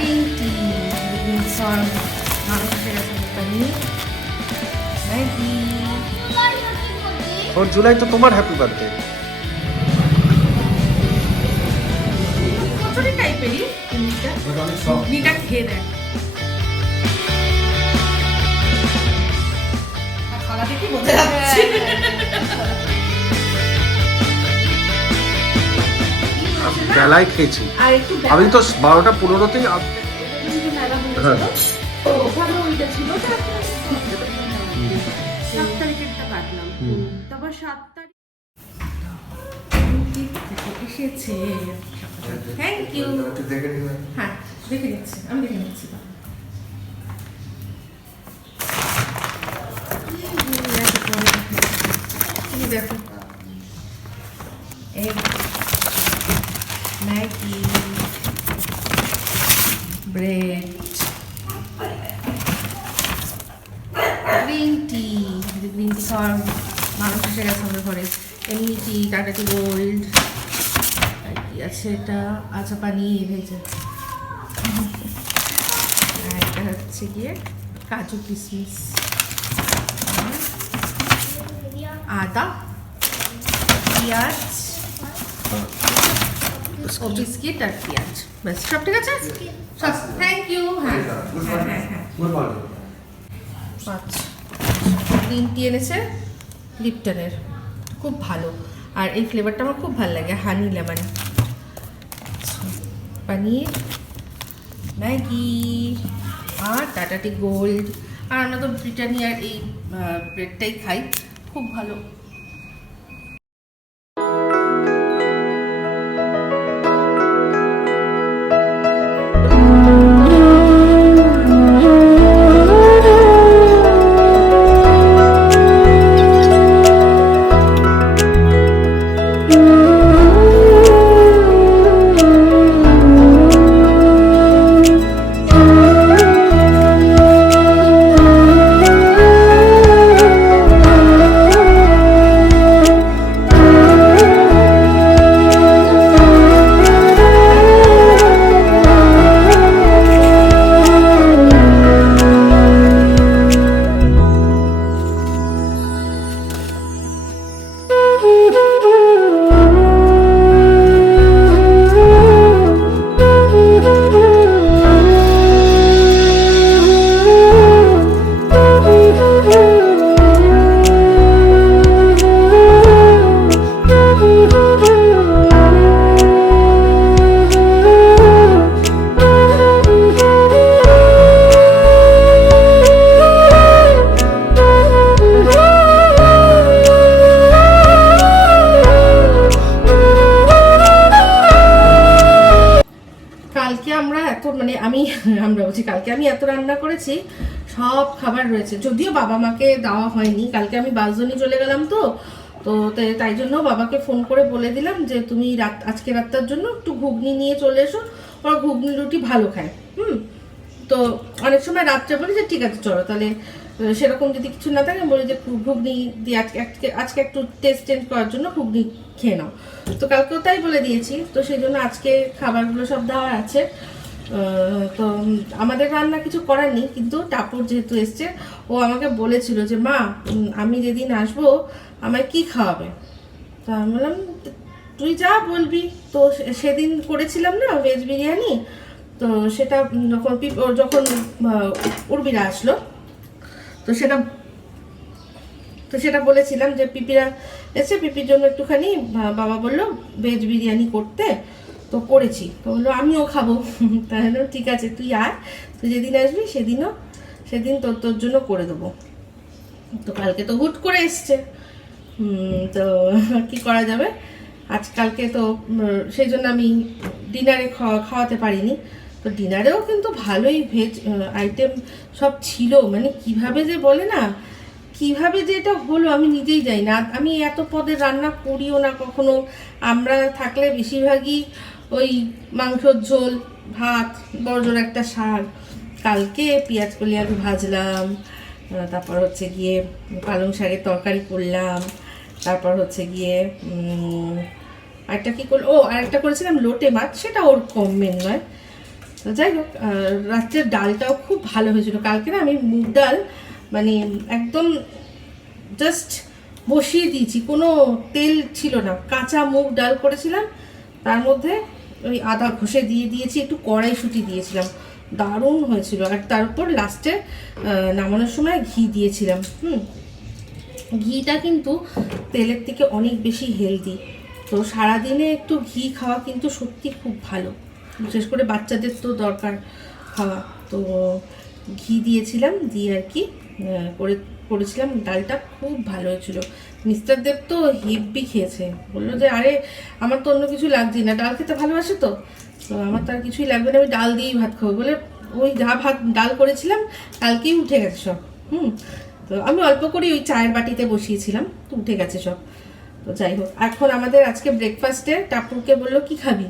Green tea green সল মানুষের কাছে পানি ম্যাগি ওর জুলাই তো তোমার হ্যাপি বার্থডে কচুরি টাইপেরই চিনিটা খেয়ে খাওয়া দেখি বোঝা যাচ্ছে বেলায় খেয়েছি। আমি তো বারোটা পনেরোতেই এসেছে থ্যাংক ইউ হ্যাঁ। দেখে নিচ্ছি আমি দেখে নিচ্ছি তুমি দেখো এই Maggi bread green tea green tea খাওয়ার মানুষ এসে গেছে আমাদের ঘরে এমনি টি গোল্ড। আর আছে এটা আচা পানি ভেজে। এটা হচ্ছে গিয়ে কাজু কিশমিশ আদা, পেঁয়াজ, ও বিস্কিট আর পেঁয়াজ। ব্যাস, সব ঠিক আছে? থ্যাংক ইউ হ্যাঁ হ্যাঁ হ্যাঁ হ্যাঁ। আচ্ছা। গ্রিন টি এনেছে লিপটনের খুব ভালো। আর এই ফ্লেভারটা আমার খুব ভালো লাগে হানি লেমন পানির, ম্যাগি, আর টাটা টি গোল্ড। আর আমরা তো ব্রিটানিয়ার এই ব্রেডটাই খাই। খুব ভালো। করেছি, সব খাবার রয়েছে। যদিও বাবা মাকে দেওয়া হয়নি, কালকে আমি বাসজনই চলে গেলাম তো তো তাই- জন্য বাবাকে ফোন করে বলে দিলাম যে, তুমি রাত, আজকে রাতটার জন্য একটু ঘুগনি নিয়ে চলে এসো, ওরা ঘুগনি রুটি ভালো খায়। হুম? তো অনেক সময় রাত্রে বলি যে, ঠিক আছে, চলো। তাহলে সেরকম যদি কিছু না থাকে বলি যে ঘুগনি দিয়ে আজকে আজকে একটু টেস্ট চেঞ্জ করার জন্য ঘুগনি খেয়ে নাও। তো কালকেও তাই বলে দিয়েছি। তো সেই জন্য আজকে খাবারগুলো সব দেওয়া আছে। তো আমাদের রান্না কিছু করার নেই, কিন্তু টাপুর যেহেতু এসছে, ও আমাকে বলেছিল যে, মা আমি যেদিন আসব, আমায় কি খাওয়াবে? তা আমি বললাম, তুই যা বলবি। তো সেদিন করেছিলাম না ভেজ বিরিয়ানি, তো সেটা যখন যখন উর্বিরা আসলো, তো সেটা তো সেটা বলেছিলাম যে, পিপিরা এসে পিপির জন্য একটুখানি বাবা বলল ভেজ বিরিয়ানি করতে। তো করেছি। তো বলল, আমিও খাব। তাহলে ঠিক আছে, তুই আয়। তুই যেদিন আসবি সেদিনও, সেদিন তোর তোর জন্য করে দেবো। তো কালকে তো হুট করে এসছে। তো কি করা যাবে? আজকালকে তো সেই জন্য আমি ডিনারে খাওয়া, খাওয়াতে পারিনি। তো ডিনারেও কিন্তু ভালোই ভেজ আইটেম সব ছিল। মানে কীভাবে যে বলে না, কীভাবে যে এটা হলো আমি নিজেই যাই না। আমি এত পদের রান্না করিও না কখনো। আমরা থাকলে বেশিরভাগই ওই মাংসর ঝোল, ভাত বড়জোর একটা শাক। কালকে পেঁয়াজ কলি আলু ভাজলাম তারপর হচ্ছে গিয়ে পালং শাকের তরকারি করলাম, তারপর হচ্ছে গিয়ে আরেকটা কী করল, ও, আরেকটা করেছিলাম লোটে মাছ, সেটা ওর কম মেন নয়। তো যাই হোক রাত্রের ডালটাও খুব ভালো হয়েছিল। কালকে না আমি মুগ ডাল মানে একদম জাস্ট বসিয়ে দিয়েছি, কোনো তেল ছিল না। কাঁচা মুগ ডাল করেছিলাম, তার মধ্যে ওই আদা ঘষে দিয়ে দিয়েছি, একটু কড়াইশুঁটি দিয়েছিলাম। দারুণ হয়েছিল। আর তারপর লাস্টে নামানোর সময় ঘি দিয়েছিলাম। হুম। ঘিটা কিন্তু তেলের থেকে অনেক বেশি হেলদি তো সারাদিনে একটু ঘি খাওয়া কিন্তু সত্যি খুব ভালো। বিশেষ করে বাচ্চাদের তো দরকার খাওয়া। তো ঘি দিয়েছিলাম, দিয়ে আর কি করে, করেছিলাম। ডালটা খুব ভালো হয়েছিল। মিস্টার দেব তো হেব্বি খেয়েছে। বলল যে, আরে, আমার তো অন্য কিছু লাগছে না, ডাল খেতে ভালোবাসে তো? তো আমার তো আর কিছুই লাগবে না, আমি ডাল দিয়েই ভাত খাব। বলে, ওই যা ভাত, ডাল করেছিলাম, কালকেই উঠে গেছে সব। হুম, তো আমি অল্প করে ওই চায়ের বাটিতে বসিয়েছিলাম, তো উঠে গেছে সব। তো যাই হোক, এখন আমাদের আজকে ব্রেকফাস্টে টাপুরকে বলল, কি খাবি?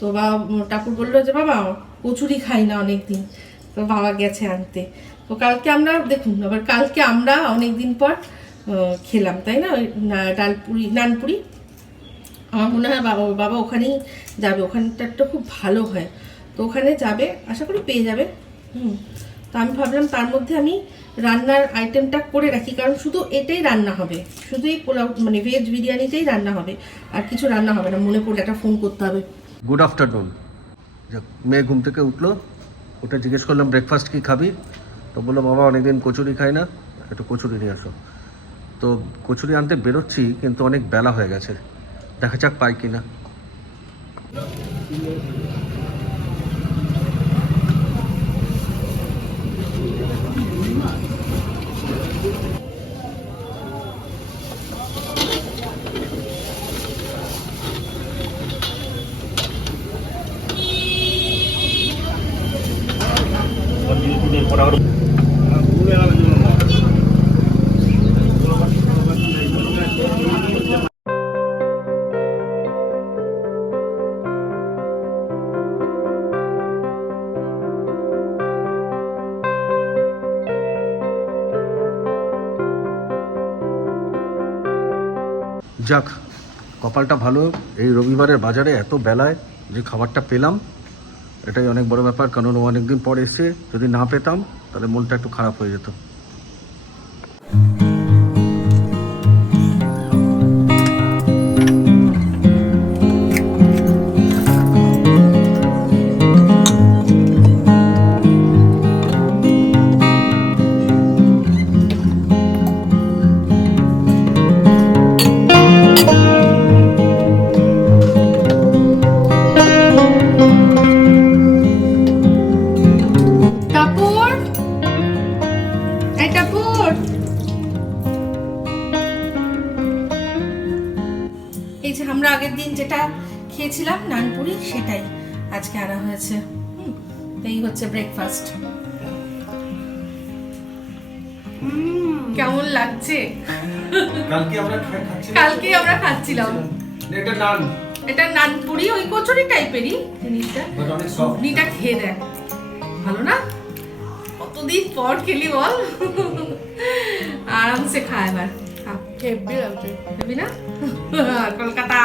তো বাবা টাপুর বলল যে, বাবা, কচুরি খাই না অনেক দিন তো বাবা গেছে আনতে। তো কালকে আমরা, দেখুন, আবার কালকে আমরা অনেক দিন পর খেলাম, তাই না? ডালপুরি, নানপুরি। আমার মনে হয় বাবা বাবা ওখানেই যাবে। ওখানটা একটা খুব ভালো হয়। তো ওখানে যাবে, আশা করি পেয়ে যাবে। হুম। তো আমি ভাবলাম তার মধ্যে আমি রান্নার আইটেমটা করে রাখি, কারণ শুধু এটাই রান্না হবে। শুধু এই পোলাও মানে ভেজ বিরিয়ানিটাই রান্না হবে। আর কিছু রান্না হবে না, মনে পড়লে একটা ফোন করতে হবে। গুড আফটারনুন মেয়ে ঘুম থেকে উঠল। ওটা জিজ্ঞেস করলাম ব্রেকফাস্ট কি খাবি? তো বলল, বাবা, অনেকদিন কচুরি খাই না। একটু কচুরি নিয়ে আসো। তো কচুরি আনতে বেরোচ্ছি কিন্তু অনেক বেলা হয়ে গেছে। দেখা যাক পাই কি যাক, কপালটা ভালো। এই রবিবারের বাজারে এত বেলায় যে খাবারটা পেলাম, এটাই অনেক বড় ব্যাপার, কারণ অনেকদিন পর এসে যদি না পেতাম, তাহলে মনটা একটু খারাপ হয়ে যেত। এই যে আমরা আগের দিন যেটা খেয়েছিলাম নানপুরি সেটাই আজকে আনা হয়েছে। এই হচ্ছে ব্রেকফাস্ট কেমন লাগছে? কালকে আমরা খাচ্ছি কালকে আমরা খাচ্ছিলাম। এটা নান। এটা নানপুরি ওই কচুরি টাইপেরই জিনিসটা। ঘুগনিটা খেয়ে দেখ। ভালো না? কতদিন পর খেলি বল? আরামসে খা এবার। হেব্বি লাগছে খাবি না? কলকাতা।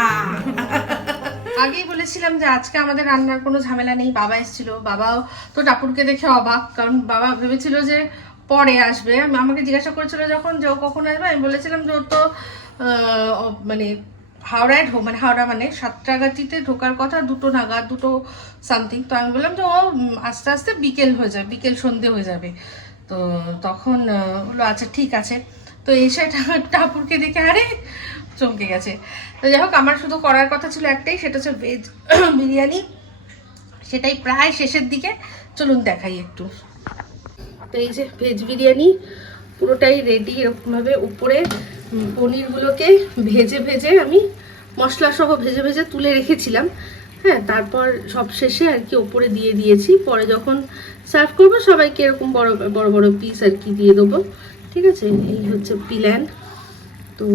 আগেই বলেছিলাম যে আজকে আমাদের রান্নার কোনো ঝামেলা নেই বাবা এসেছিল। বাবাও তো টাপুরকে দেখে অবাক কারণ বাবা ভেবেছিল যে পরে আসবে। আমাকে জিজ্ঞাসা করেছিল যখন যে ও কখন আসবে আমি বলেছিলাম যে ওর তো মানে হাওড়ায় ঢো মানে হাওড়া মানে সাতটাগাতিতে ঢোকার কথা দুটো নাগাদ দুটো সামথিং তো আমি বললাম যে ও আস্তে আস্তে বিকেল হয়ে যাবে বিকেল সন্ধে হয়ে যাবে। তো তখন বলল আচ্ছা ঠিক আছে। তো এসে টা- টাপুরকে দেখে, আরে, চমকে গেছে। তো যাই হোক, আমার শুধু করার কথা ছিল একটাই, সেটা হচ্ছে ভেজ বিরিয়ানি। সেটাই প্রায় শেষের দিকে। চলুন দেখাই একটু। তো এই যে ভেজ বিরিয়ানি, পুরোটাই রেডি এরকমভাবে উপরে পনিরগুলোকে ভেজে ভেজে আমি মশলা সহ ভেজে ভেজে তুলে রেখেছিলাম। হ্যাঁ তারপর সব শেষে আর কি ওপরে দিয়ে দিয়েছি। পরে যখন সার্ভ করব, সবাইকে এরকম বড় বড় বড় পিস আর কি দিয়ে দেবো। ঠিক আছে? এই হচ্ছে প্ল্যান তো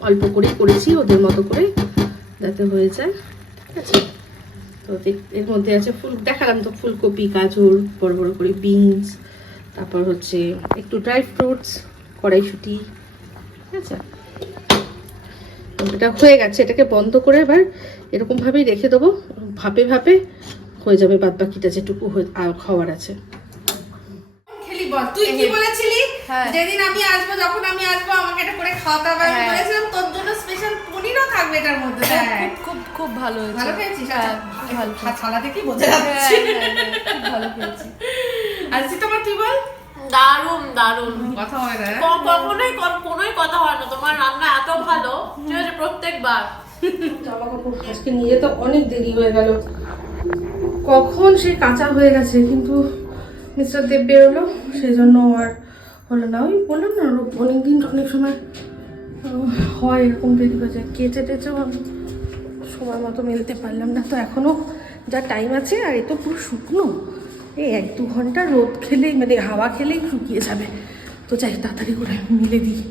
অল্প করেই করেছি, ওদের মতো করে যাতে হয়ে যায়। ঠিক আছে? তো এর মধ্যে আছে ফুল, দেখালাম তো ফুলকপি, গাজর, বড় বড় করে বিনস তারপর হচ্ছে একটু ড্রাই ফ্রুটস কড়াইশুটি, ঠিক আছে? এটা হয়ে গেছে, এটাকে বন্ধ করে এবার এরকমভাবেই রেখে দেবো। ভাপে ভাপে হয়ে যাবে বাদ বাকিটা যেটুকু হয়ে- খাওয়ার আছে। বল তুই কি বলেছিলি? হ্যাঁ। যেদিন আমি আসব যখন আমি আসব আমাকে এটা করে খাওয়াতে হবে আমি হ্যাঁ। বলেছিলাম তোর জন্য স্পেশাল পনিরও থাকবে এটার মধ্যে দেখ। খুব খুব খুব ভালো হয়েছে। ভালো খেয়েছিস? হ্যাঁ আচ্ছা, ভালো খা- থালা বোঝা হ্যাঁ, যাচ্ছে। হ্যাঁ, হ্যাঁ, খুব ভালো খেয়েছি। আর তোমার তুই বল? দারুণ দারুণ। কথা হয় না। হ্যাঁ? কখনোই কোনোই কথা হয় না। তোমার রান্না এত ভালো। ঠিক আছে প্রত্যেকবার। জামা কাপড় আজকে নিয়ে তো অনেক দেরি হয়ে গেল। কখন সে কাঁচা হয়ে গেছে কিন্তু মিস্টার দেব বেরোলো সেই জন্য আর হলো না। ওই বললাম না অনেক দিন অনেক সময় হয় এরকম দেরি হয়ে যায় কেচে টেচেও আমি সময় মতো মেলতে পারলাম না। তো এখনও যা টাইম আছে, আর এ তো পুরো শুকনো। এই এক দু ঘণ্টা রোদ খেলেই মানে হাওয়া খেলেই শুকিয়ে যাবে। তো যাই তাড়াতাড়ি করে মিলে দিই।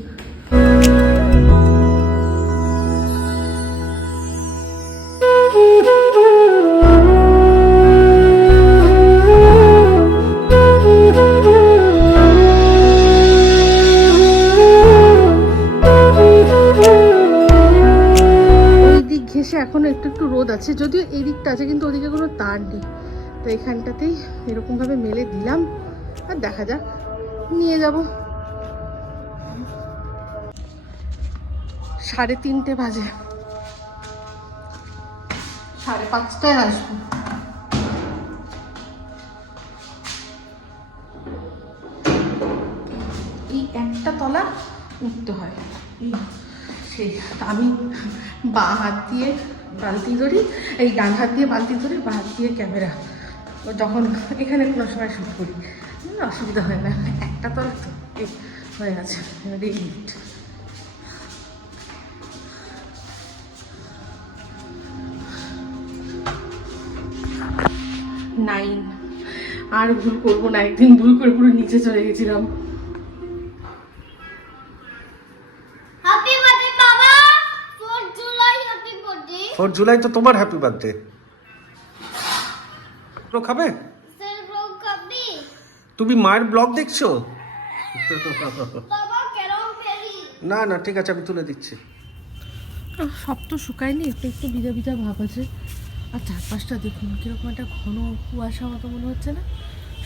দিক ঘেসে এখনও একটু একটু রোদ আছে, যদিও এই দিকটা আছে, কিন্তু ওদিকে কোনো তার নেই। তো এখানটাতেই এরকমভাবে মেলে দিলাম, আর দেখা যাক, নিয়ে যাব। সাড়ে তিনটে বাজে। সাড়ে পাঁচটায় আসব। এই একটা তলা উঠতে হয়। সেই, আমি বা হাত দিয়ে বালতি ধরি, এই ডান হাত দিয়ে বালতি ধরি, বা হাত দিয়ে ক্যামেরা। যখন এখানে কোনো সময় শুট করি অসুবিধা হয় না। একটা তো হয়ে গেছে নাইন। আর ভুল করব না, একদিন ভুল করে পুরো নিচে চলে গেছিলাম। ফোর জুলাই তো তোমার হ্যাপি বার্থডে তো খাবে? তুমি মায়ের ব্লগ দেখছ? না না ঠিক আছে আমি তুলে দিচ্ছি। সব তো শুকায়নি একটু একটু ভিজা ভিজা ভাব আছে। আর চারপাশটা দেখুন কীরকম একটা ঘন কুয়াশা মতো মনে হচ্ছে না?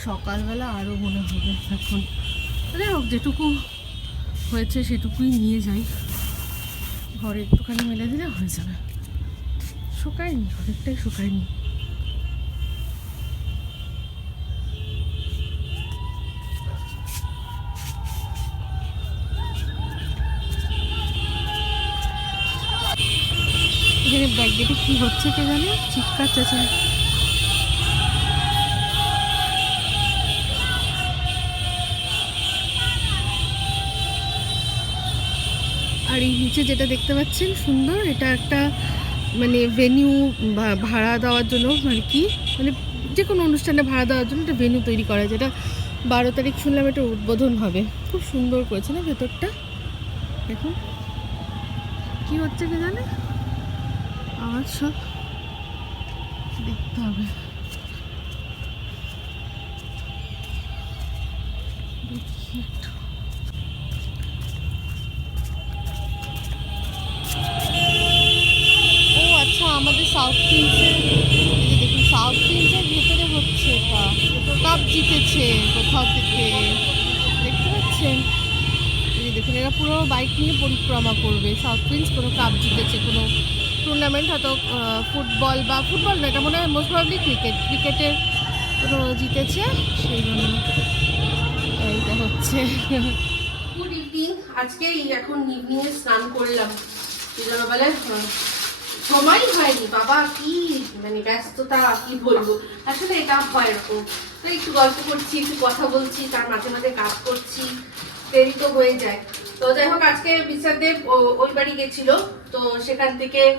সকালবেলা আরও মনে হবে এখন। যাই হোক যেটুকু হয়েছে সেটুকুই নিয়ে যাই। ঘরে একটুখানি মেলে দিলে হয়ে যাবে। শুকায়নি, অনেকটাই শুকায়নি। এখানে ব্যাগগেটে কি হচ্ছে কে জানে? চিৎকার চেঁচান আর এই নিচে যেটা দেখতে পাচ্ছেন, সুন্দর, এটা একটা মানে ভেনিউ ভাড়া দেওয়ার জন্য মানে কি? মানে যে কোনো অনুষ্ঠানে ভাড়া দেওয়ার জন্য একটা ভেনিউ তৈরি করা যেটা বারো তারিখ শুনলাম এটা উদ্বোধন হবে। খুব সুন্দর করেছে না ভেতরটা? দেখুন কি হচ্ছে কে জানে? আওয়াজ সব দেখতে হবে। পুরো বাইক নিয়ে পরিক্রমা করবে। সাউথ কুইন্স কোনো কাপ জিতেছে কোনো টুর্নামেন্ট হয়তো ফুটবল বা ফুটবল না এটা মনে হয় মোস্ট প্রবলি ক্রিকেট ক্রিকেটের কোনো জিতেছে সেই জন্য এইটা হচ্ছে। গুড ইভিনিং আজকে এখন ইভিনিংয়ে স্নান করলাম। বলে আহ, সময় হয়নি বাবা কি মানে ব্যস্ততা কি বলব? আসলে এটা হয় এরকম। তো একটু গল্প করছি একটু কথা বলছি তার মাঝে মাঝে কাজ করছি। দেরি তো হয়ে যায়। তো যাই হোক, আজকে বিচারদেব ওই বাড়ি গেছিল। তো সেখান থেকে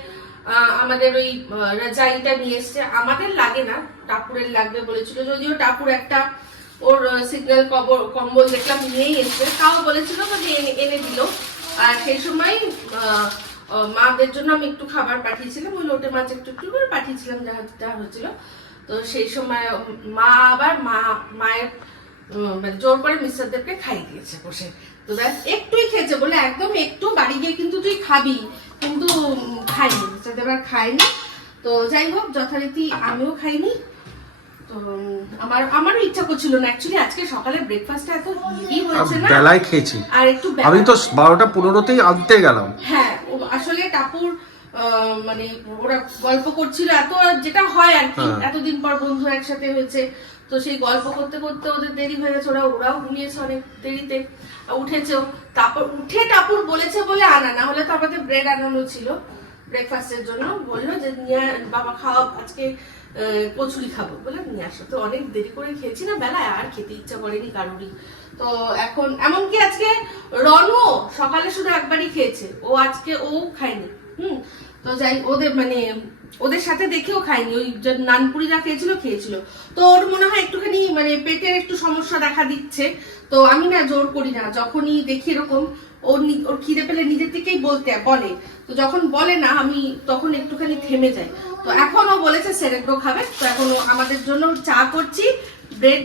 আমাদের ওই রাজাইটা নিয়ে এসছে। আমাদের লাগে না টাপুরের লাগবে বলেছিল। যদিও টাপুর একটা ওর সিগন্যাল কবর কম্বল দেখলাম, নিয়েই এসছে। তাও বলেছিল যে এনে- দিল। আর সেই সময় মাদের জন্য আমি একটু খাবার পাঠিয়েছিলাম। ওই লোটে মাছ একটু একটু করে পাঠিয়েছিলাম, যা যা হয়েছিল তো সেই সময় মা আবার মা, মায়ের মানে জোর করে মিস্টারদেরকে খাইয়ে দিয়েছে বসে। তো ব্যাস একটুই খেয়েছে বলে একদম একটু বাড়ি গিয়ে কিন্তু তুই খাবি কিন্তু খাইনি। মিস্টারদেব আর খায়নি। তো যাই হোক যথারীতি আমিও খাইনি। তো আমার আমারও ইচ্ছা করছিল না। অ্যাকচুয়ালি আজকে সকালে ব্রেকফাস্টটা এত হেভি হয়েছে না। বেলায় খেয়েছি। আর একটু আমি তো বারোটা পনেরোতেই আনতে গেলাম। হ্যাঁ আসলে টাপুর মানে ওরা গল্প করছিল এত যেটা হয় আর কি। হ্যাঁ। এতদিন পর বন্ধু একসাথে হয়েছে। তো সেই গল্প করতে করতে ওদের দেরি হয়ে গেছে, ওরা ওরাও ঘুমিয়েছে অনেক দেরিতে উঠেছেও। তারপর উঠে টাপুর বলেছে বলে আনা, না হলে তো আমাদের ব্রেড আনানো ছিল ব্রেকফাস্টের জন্য। বলল যে, নিয়ে বাবা খাওয়া আজকে কচুরি খাব। বলে নিয়ে আসো। তো অনেক দেরি করে খেয়েছি না, বেলায় আর খেতে ইচ্ছা করেনি কারোরই। তো এখন, এমনকি আজকে রনও সকালে শুধু একবারই খেয়েছে। ও আজকে, ও খায়নি। হুম তো যাই ওদের মানে ওদের সাথে দেখেও খাইনি। ওই যে নানপুরি যা খেয়েছিল খেয়েছিল। তো ওর মনে হয় একটুখানি মানে পেটের একটু সমস্যা দেখা দিচ্ছে। তো আমি না জোর করি না যখনই দেখি এরকম ওর ওর খিদে পেলে নিজের থেকেই বলতে বলে। তো যখন বলে না আমি তখন একটুখানি থেমে যাই। তো এখন ও বলেছে সেরেব্রো খাবে। তো এখন আমাদের জন্য চা করছি ব্রেড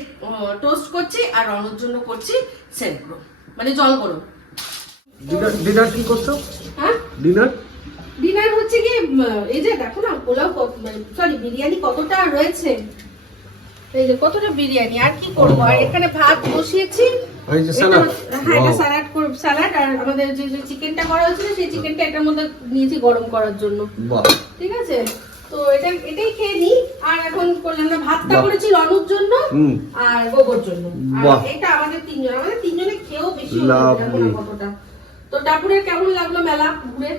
টোস্ট করছি আর রনর জন্য করছি সেরেব্রো। মানে জল গরম। ডিনার ডিনার কি করছ? হ্যাঁ? ডিনার? ডিনার হচ্ছে কি এই যে দেখো না পোলাও সরি বিরিয়ানি কতটা রয়েছে? এই যে কতটা বিরিয়ানি আর কি করব? আর এখানে ভাত বসিয়েছি। এই যে স্যালাড হ্যাঁ এটা স্যালাড স্যালাড আর আমাদের যে যে চিকেনটা করা হয়েছিল সেই চিকেনটা এটার মধ্যে নিয়েছি গরম করার জন্য। ঠিক আছে? তো এটা এটাই খেয়ে আর এখন করলাম না ভাতটা করেছি রনুর জন্য আর গোবর জন্য। আর এটা আমাদের তিনজন আমাদের তিনজনে খেয়েও বেশি. কতটা। তো কেমন লাগল মেলা ঘুরে?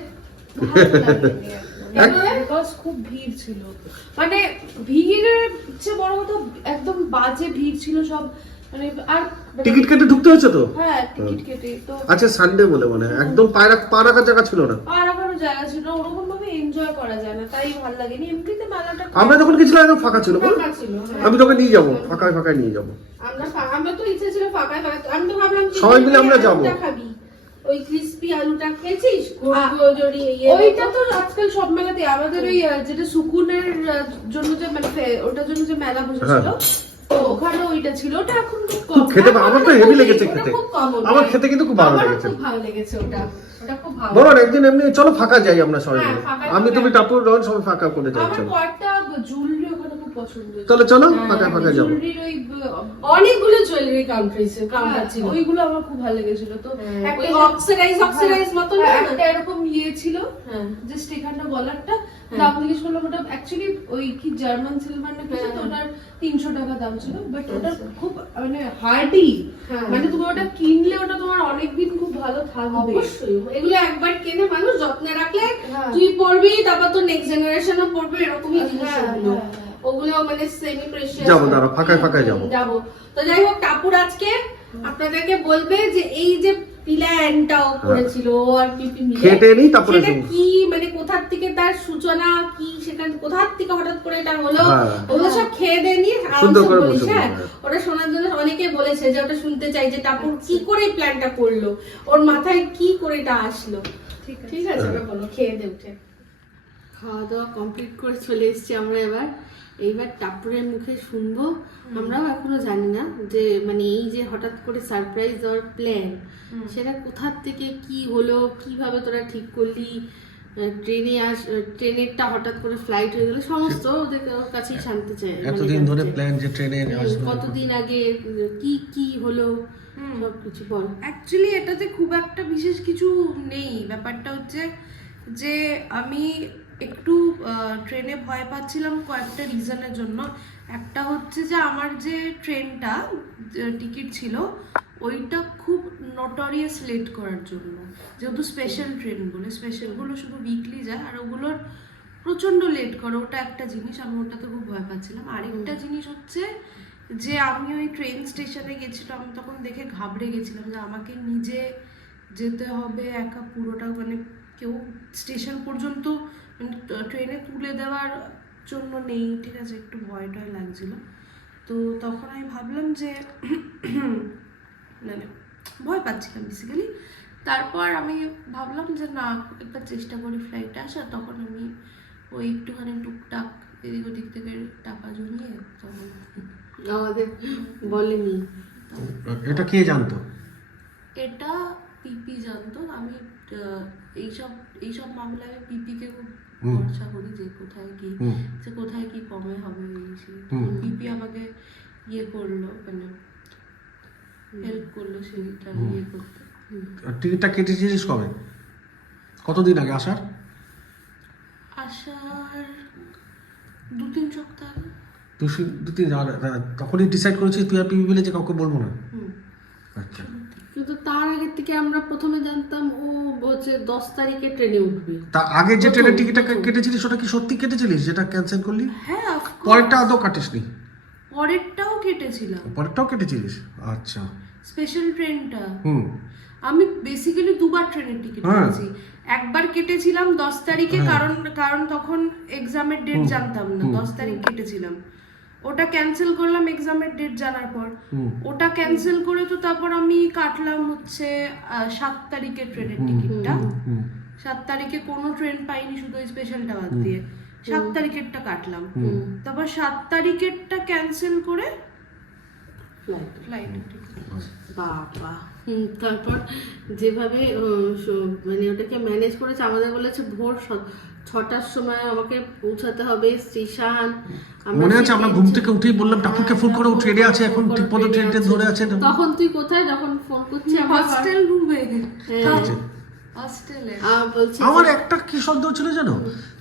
খুব ভিড় ছিল। মানে ভিড়ের চেয়ে বড় কথা একদম বাজে ভিড় ছিল সব। মানে আর টিকিট কেটে ঢুকতে হচ্ছে তো? হ্যাঁ টিকিট কেটে। তো আচ্ছা সানডে বলে মনে। হয় একদম পা রাখ পা রাখার জায়গা ছিল না? আর আমারও জায়গা ছিল না, ওরকম ভাবে এনজয় করা যায় না তাই ভালো লাগেনি। এমনিতে মেলাটা আমরা যখন গেছিলাম একদম ফাঁকা ছিল। বল হ্যাঁ। আমি তোকে নিয়ে যাব। ফাঁকায় ফাঁকায় নিয়ে যাব। আমরা আমরা তো ইচ্ছে ছিল ফাঁকায় ফাঁকা আমি তো ভাবলাম সবাই মিলে আমরা যাব। ওই ক্রিস্পি আলুটা খেয়েছিস? ওইটা তো আজকাল সব মেলাতে আমাদের ওই যেটা সুকুনের জন্য যে মানে ওটার জন্য যে মেলা বসেছিল হ্যাঁ। ওখানে ওইটা ছিল। ওটা এখন খুব খেতে আমার তো হেভি লেগেছে খেতে। খুব common, আমার। খেতে কিন্তু খুব ভালো লেগেছে। খুব ভালো লেগেছে ওটা। ওটা খুব ভালো বলো একদিন এমনি চলো ফাঁকা যাই আমরা সবাই হ্যাঁ, আমি তুমি টাপুর রন সবাই ফাঁকা করে যাই চলো। ওখানে খুব পছন্দ তাহলে চলো হ্যাঁ, ফাঁকা ফাঁকা যাব। অনেকগুলো জুয়েলারি কাউন্টার হ্যাঁ, ছিল। ওইগুলো আমার খুব ভালো লেগেছিল তো। হ্যাঁ, ওই অক্সিডাইজ অক্সিডাইজ হ্যাঁ, হ্যাঁ, না? একটা এরকম ইয়ে ছিল হ্যাঁ। জাস্ট এখানটা গলারটা দাম জিজ্ঞেস করলাম ওটা অ্যাকচুয়ালি ওই কি জার্মান সিলভার না কিছু তো হ্যাঁ, ওটার তিনশো টাকা দাম ছিল বাট ওটা খুব মানে হার্ডি হ্যাঁ। মানে তুমি ওটা কিনলে ওটা তোমার অনেকদিন খুব ভালো থাকবে। অবশ্যই। এগুলো একবার কিনে মানুষ যত্নে রাখলে হ্যাঁ। তুই পড়বি তারপর তো নেক্সট জেনারেশনও পড়বে এরকমই জিনিস হ্যাঁ, ওগুলো হ্যাঁ, হ্যাঁ। মানে সেমি প্রেশিয়াস যাব, দাঁড়াও, ফাঁকায় ফাঁকায় যাব। যাব। তো যাই হোক আজকে আপনাদেরকে বলবে যে এই যে প্ল্যানটা করেছিল ও আর খেটে নিই, তারপরে কি মানে কোথার থেকে তার সূচনা কি সেখান কোথার থেকে হঠাৎ করে এটা হলো? হ্যাঁ। ওগুলো সব খেয়ে দিয়ে নিয়ে হ্যাঁ। ওটা শোনার জন্য অনেকে বলেছে যে ওটা শুনতে চাই যে টাপুর কি করে প্ল্যানটা করল? ওর মাথায় কি করে এটা আসলো? ঠিক আছে। ঠিক আছে ওটা বলো খেয়ে দে উঠে। খাওয়া দাওয়া কমপ্লিট করে চলে এসেছি আমরা এবার। এইবার টাপুরের মুখে শুনব। আমরাও এখনও জানি না যে মানে এই যে হঠাৎ করে সারপ্রাইজ দেওয়ার প্ল্যান সেটা কোথার থেকে কি হলো কীভাবে তোরা ঠিক করলি ট্রেনে আস ট্রেনেরটা হঠাৎ করে ফ্লাইট হয়ে গেলো সমস্ত ওদের কাছেই জানতে চাই মানে এতদিন ধরে প্ল্যান যে ট্রেনে কতদিন আগে কি কি হলো সব কিছু বল। অ্যাকচুয়ালি এটাতে খুব একটা বিশেষ কিছু নেই। ব্যাপারটা হচ্ছে যে আমি একটু ট্রেনে ভয় পাচ্ছিলাম কয়েকটা রিজনের জন্য। একটা হচ্ছে যে আমার যে ট্রেনটা টিকিট ছিল ওইটা খুব নটোরিয়াস লেট করার জন্য। যেহেতু স্পেশাল ট্রেন বলে স্পেশালগুলো শুধু উইকলি যায় আর ওগুলোর প্রচণ্ড লেট করে। ওটা একটা জিনিস আমি ওটাতে খুব ভয় পাচ্ছিলাম। আরেকটা জিনিস হচ্ছে যে আমি ওই ট্রেন স্টেশনে গেছিলাম আমি তখন দেখে ঘাবড়ে গেছিলাম যে আমাকে নিজে যেতে হবে একা পুরোটা মানে কেউ স্টেশন পর্যন্ত ট্রেনে তুলে দেওয়ার জন্য নেই ঠিক আছে একটু ভয় টয় লাগছিল। তো তখন আমি ভাবলাম যে মানে ভয় পাচ্ছিলাম বেসিক্যালি তারপর আমি ভাবলাম যে না একবার চেষ্টা করি ফ্লাইটে আসার। তখন আমি ওই একটুখানি টুকটাক এদিক ওদিক থেকে টাকা জমিয়ে তখন আমাদের বলেনি। এটা কে জানতো? এটা পিপি জানতো। আমি এইসব এইসব মামলায় পিপিকে খুব। ভরসা করি যে কোথায় কি যে কোথায় কি কমে হবে পিপি আমাকে ইয়ে করল মানে হেল্প করল সেইটা ইয়ে করতে। টিকিটটা কেটেছিলিস কবে? কতদিন আগে আসার? আসার দু তিন সপ্তাহ দু তিন তখনই ডিসাইড করেছিস তুই আর পিবি বলে যে কাউকে বলব না। আচ্ছা। কিন্তু তার আগের থেকে আমরা প্রথমে জানতাম ও হচ্ছে দশ তারিখে ট্রেনে উঠবে। তা আগে যে ট্রেনের টিকিটটা কেটেছিলিস ওটা কি সত্যি কেটেছিলিস যেটা ক্যান্সেল করলি? হ্যাঁ। পরেরটা আদৌ কাটিসনি? পরেরটাও কেটেছিলাম। পরেরটাও কেটেছিলিস? আচ্ছা। স্পেশাল ট্রেনটা হুম। আমি বেসিক্যালি দুবার ট্রেনের টিকিট হ্যাঁ। করেছি একবার কেটেছিলাম দশ তারিখে কারণ কারণ তখন এক্সামের ডেট জানতাম না। দশ তারিখ কেটেছিলাম। ওটা ক্যান্সেল করলাম এক্সামের ডেট জানার পর। ওটা ক্যান্সেল করে তো তারপর আমি কাটলাম হচ্ছে সাত তারিখের ট্রেনের টিকিটটা সাত তারিখে কোনো ট্রেন পাইনি শুধু ওই স্পেশালটা বাদ দিয়ে। সাত তারিখেরটা কাটলাম। তারপর সাত তারিখেরটা ক্যান্সেল করে ফ্লাইট ফ্লাইটের টিকিট বাবা। হুম, তারপর যেভাবে মানে ওটাকে ম্যানেজ করেছে আমাদের বলেছে ভোর ছটার সময় আমাকে পৌঁছাতে হবে স্টেশন মনে আছে আমরা ঘুম থেকে উঠেই বললাম টাপুরকে ফোন করে উঠে ট্রেনে আছে এখন ঠিকমতো ট্রেন ট্রেন ধরে আছে। তখন তুই কোথায়? যখন ফোন করছিস আমার হস্টেল রুমে হ্যাঁ, হস্টেলে বলছি আমার একটা কি সন্দেহ ছিল জানো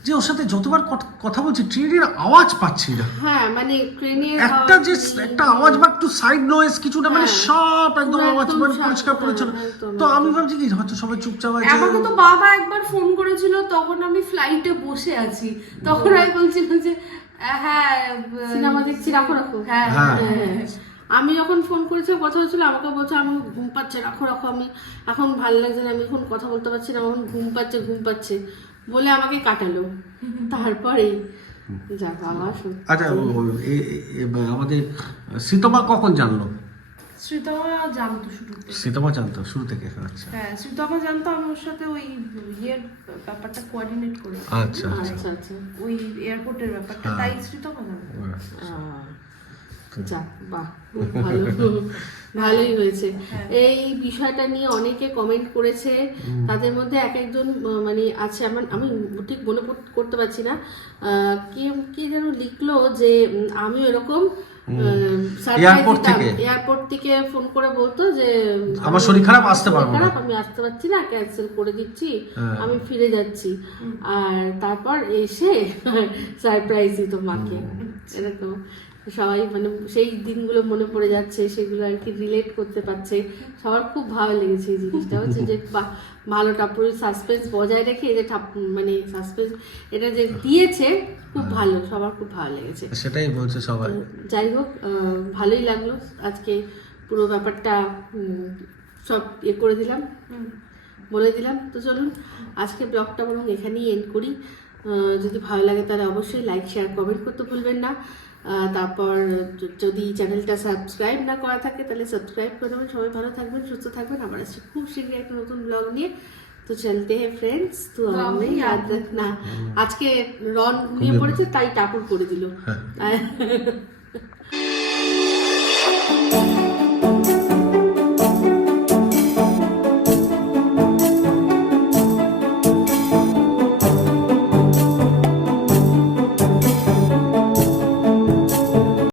যে ওর সাথে যতবার কথা বলছি ট্রেনের আওয়াজ পাচ্ছি না। হ্যাঁ মানে ট্রেনের একটা যে একটা আওয়াজ বা একটু সাইড নয়েজ কিছু না মানে সব একদম আওয়াজ মানে পরিষ্কার পরিচ্ছন্ন। হ্যাঁ, তো আমি ভাবছি কি হয়তো সবাই চুপচাপ আছে। আমাকে তো বাবা একবার ফোন করেছিল তখন আমি ফ্লাইটে বসে আছি। তখন আমি বলছিলাম যে হ্যাঁ সিনেমা দেখছি রাখো রাখো। হ্যাঁ হ্যাঁ। হ্যাঁ। আমি যখন ফোন করেছি কথা হচ্ছিল আমাকে বলছে আমি ঘুম পাচ্ছে রাখো রাখো আমি এখন ভালো লাগছে না আমি এখন কথা বলতে পারছি না এখন ঘুম পাচ্ছে ঘুম পাচ্ছে। বলে আমাকে কাটালো। তারপরে যা বাবা আচ্ছা আমাদের সীতমা কখন জানলো? শ্রীতমা জানতো শুরুতে সীতমা জানতো শুরু থেকে আচ্ছা। হ্যাঁ শ্রীতমা জানতো আমি ওর সাথে ওই ইয়ের ব্যাপারটা কোঅর্ডিনেট করে আচ্ছা আচ্ছা। আচ্ছা আচ্ছা ওই এয়ারপোর্টের ব্যাপারটা তাই শ্রীতমা জানতো। আহ, যাক বাহ খুব ভালো। ভালোই হয়েছে। এই বিষয়টা নিয়ে অনেকে কমেন্ট করেছে। তাদের মধ্যে এক একজন মানে আছে আমার আমি ঠিক মনে করতে পারছি না। কে কে যেন লিখলো যে আমি এরকম Airport থেকে। এয়ারপোর্ট থেকে ফোন করে বলতো যে আমার শরীর খারাপ, আসতে পারব না। আমি আসতে পারছি না ক্যান্সেল করে দিচ্ছি হ্যাঁ। আমি ফিরে যাচ্ছি। আর তারপর এসে সারপ্রাইজ দিত মাকে। এরকম। সবাই মানে সেই দিনগুলো মনে পড়ে যাচ্ছে সেগুলো আর কি রিলেট করতে পারছে। সবার খুব ভালো লেগেছে এই জিনিসটা। হচ্ছে যে ভালো টাপুর সাসপেন্স বজায় রেখে এই যে ঠাপ- মানে সাসপেন্স এটা যে দিয়েছে খুব ভালো সবার খুব ভালো লেগেছে। সেটাই বলছে সবাই। যাই হোক ভালোই লাগল। আজকে পুরো ব্যাপারটা সব ইয়ে করে দিলাম। বলে দিলাম। তো চলুন আজকে ব্লগটা বরং এখানেই এন্ড করি। যদি ভালো লাগে তাহলে অবশ্যই লাইক শেয়ার কমেন্ট করতে ভুলবেন না। তারপর যদি চ্যানেলটা সাবস্ক্রাইব না করা থাকে তাহলে সাবস্ক্রাইব করে দেবেন। সবাই ভালো থাকবেন সুস্থ থাকবেন। আবার আসছি খুব শীঘ্রই একটা নতুন ব্লগ নিয়ে। তো চলতে হে ফ্রেন্ডস তো আমি ইয়াদ না আজকে রন নিয়ে পড়েছে তাই টাকুর করে দিল।